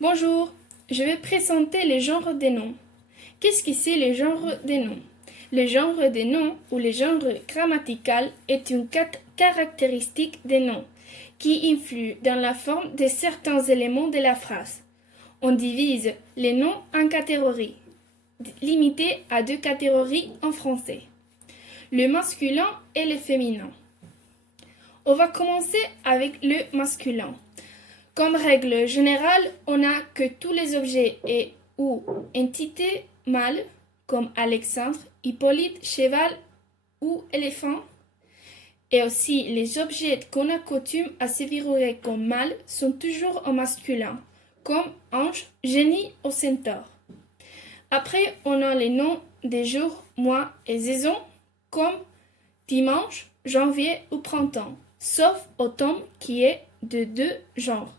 Bonjour, je vais présenter les genres des noms. Qu'est-ce que c'est les genres des noms? Le genre des noms ou le genre grammatical est une caractéristique des noms qui influe dans la forme de certains éléments de la phrase. On divise les noms en catégories, limitées à deux catégories en français, le masculin et le féminin. On va commencer avec le masculin. Comme règle générale, on a que tous les objets et ou entités mâles, comme Alexandre, Hippolyte, cheval ou éléphant, et aussi les objets qu'on a coutume à se figurer comme mâles sont toujours au masculin, comme ange, génie ou centaure. Après, on a les noms des jours, mois et saisons, comme dimanche, janvier ou printemps, sauf automne qui est de deux genres.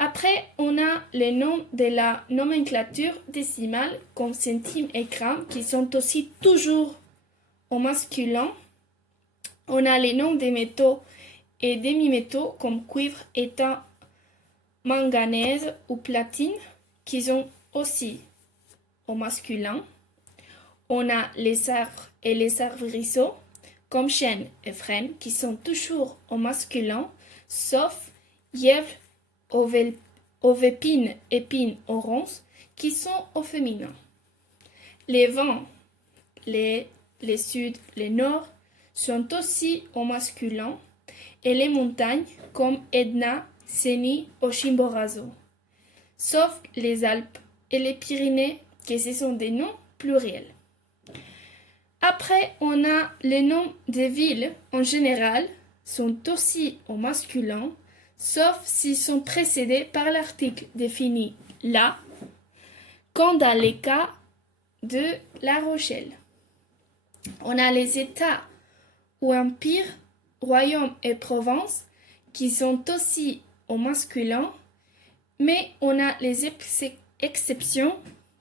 Après, on a les noms de la nomenclature décimale comme centime et gramme qui sont aussi toujours au masculin. On a les noms des métaux et demi-métaux comme cuivre, étain, manganèse ou platine qui sont aussi au masculin. On a les arbres et les arbrisseaux comme chêne et frêne qui sont toujours au masculin, sauf lièvre, ovépine et pine orange qui sont au féminin. Les vents, les sud, les nord sont aussi au masculin et les montagnes comme Etna, Séni ou Chimborazo, sauf les Alpes et les Pyrénées qui ce sont des noms pluriels. Après, on a les noms des villes en général sont aussi au masculin, sauf s'ils sont précédés par l'article défini là, comme dans les cas de La Rochelle. On a les États ou empires, royaumes et provinces qui sont aussi au masculin, mais on a les exceptions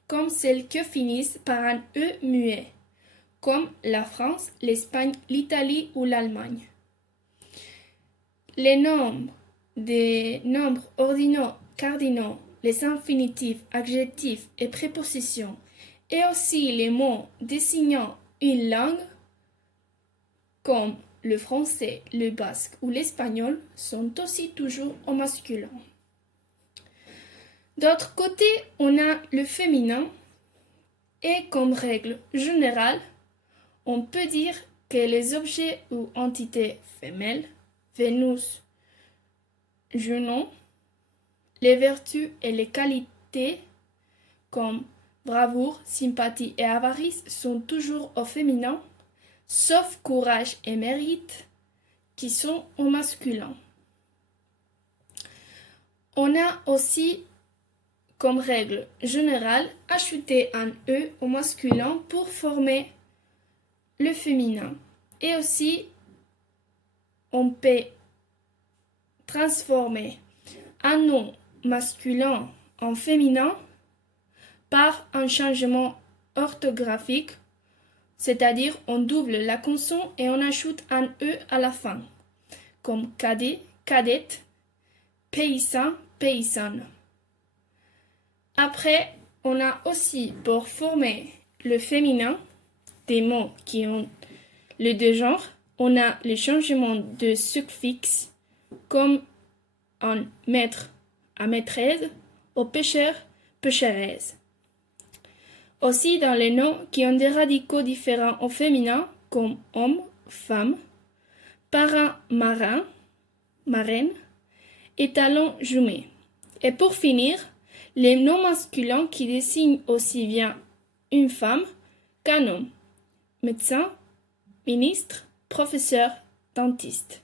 comme celles qui finissent par un E muet, comme la France, l'Espagne, l'Italie ou l'Allemagne. Les nombres des nombres ordinaux, cardinaux, les infinitifs, adjectifs et prépositions, et aussi les mots désignant une langue, comme le français, le basque ou l'espagnol, sont aussi toujours au masculin. D'autre côté, on a le féminin, et comme règle générale, on peut dire que les objets ou entités femelles, Vénus, Junon, les vertus et les qualités comme bravoure, sympathie et avarice sont toujours au féminin, sauf courage et mérite qui sont au masculin. On a aussi comme règle générale ajouter un E au masculin pour former le féminin. Et aussi, on peut transformer un nom masculin en féminin par un changement orthographique, c'est-à-dire on double la consonne et on ajoute un E à la fin, comme cadet, cadette, paysan, paysanne. Après, on a aussi pour former le féminin des mots qui ont les deux genres, on a le changement de suffixe comme en maître à maîtresse, au pêcheur, pêcheresse. Aussi dans les noms qui ont des radicaux différents au féminin comme homme, femme, parrain, marin, marraine, étalon, jumet. Et pour finir, les noms masculins qui désignent aussi bien une femme qu'un homme, médecin, ministre, professeur, dentiste.